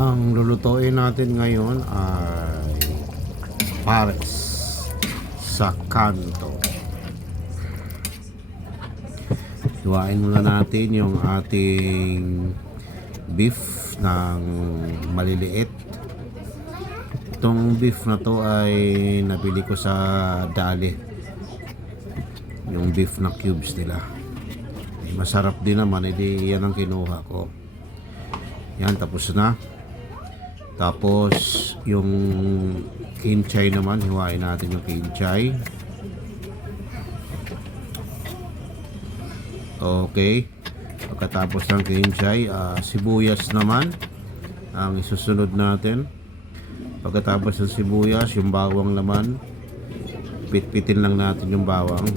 Ang lulutuin natin ngayon ay pares sa kanto. Hiwain muna natin yung ating beef ng maliliit. Itong beef na to ay nabili ko sa Dali. Yung beef na cubes nila. Masarap din naman, edi yan ang kinuha ko. Yan, tapos na. Tapos yung kimchi naman, hiwain natin yung kimchi. Okay. Pagkatapos ng kimchi, sibuyas naman ang isusunod natin. Pagkatapos ng sibuyas, yung bawang naman, pitpitin lang natin yung bawang.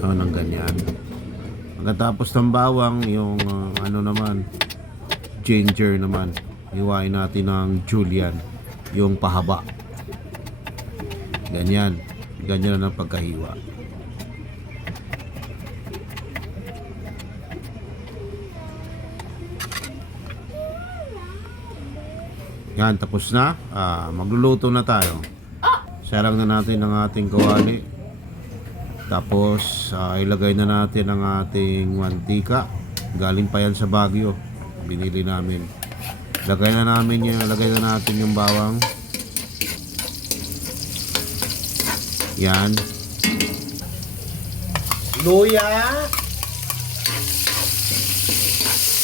Ng ganyan. Pagkatapos ng bawang, yung ano naman, ginger naman, hiwain natin ng julienne, yung pahaba. Ganyan. Ganyan na ang pagkahiwa. Yan, tapos na. Magluluto na tayo. Sarang na natin ang ating kawali. Tapos ilagay na natin ang ating mantika. Galing pa yan sa Baguio. Binili namin. Lagay na natin yung bawang. Yan. Luya.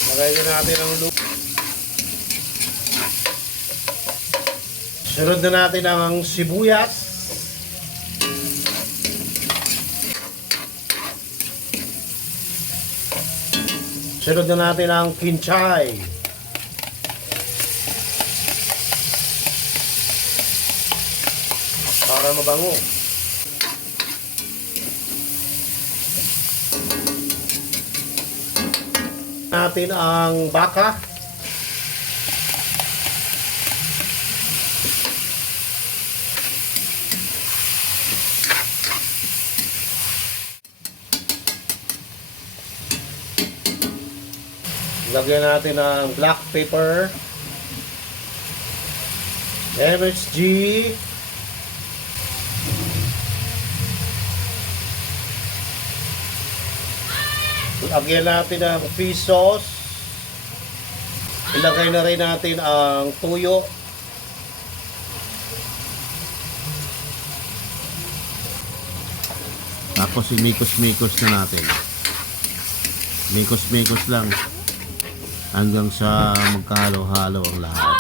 Lagay na natin ang luya. Sunod na natin ang sibuyas. Sunod na natin ang kimchi. Para mabango. Natin ang baka. Lagyan natin ng black pepper, MSG, lagyan natin ng fish sauce, ilagay na rin natin ang tuyo, tapos imikos-mikos na natin, mikos-mikos lang hanggang sa magkahalo-halo ang lahat.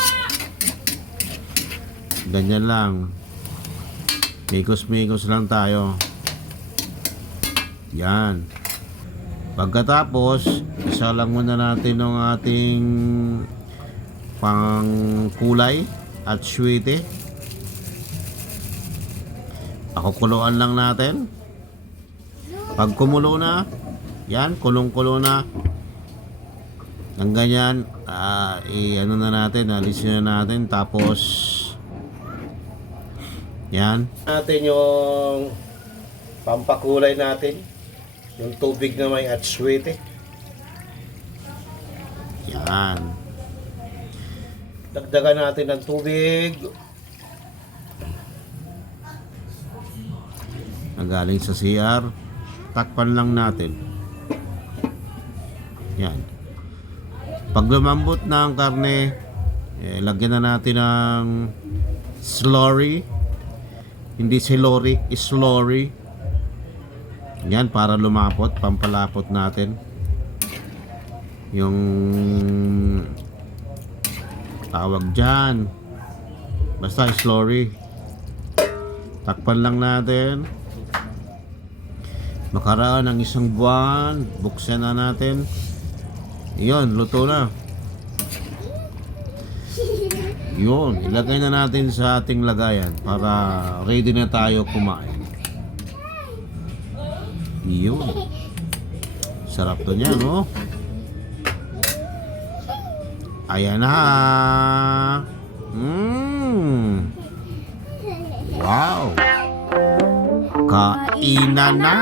Ganyan lang, mikos-mikos lang tayo. Yan. Pagkatapos, isa lang muna natin ng ating pangkulay at suwete. Pakukuluan lang natin. Pag kumulo na, yan, kulong-kulo na. Ang ganyan, ano na natin, alisin na natin, tapos yan. Natin yung pampakulay natin, yung tubig na may atsuete. Yan. Dagdagan natin ng tubig. Nagaling sa CR, takpan lang natin. Yan. Pag lumambot na ang karne, lagyan na natin ng slurry. Hindi silori, slurry. Yan, para lumapot, pampalapot natin yung tawag dyan. Basta slurry. Takpan lang natin. Makaraan ng isang buwan, buksan na natin. Yun, luto na. Yun, ilagay na natin sa ating lagayan para ready na tayo kumain. Yun. Sarap to niya, no? Ayan na. Wow. Kainan na.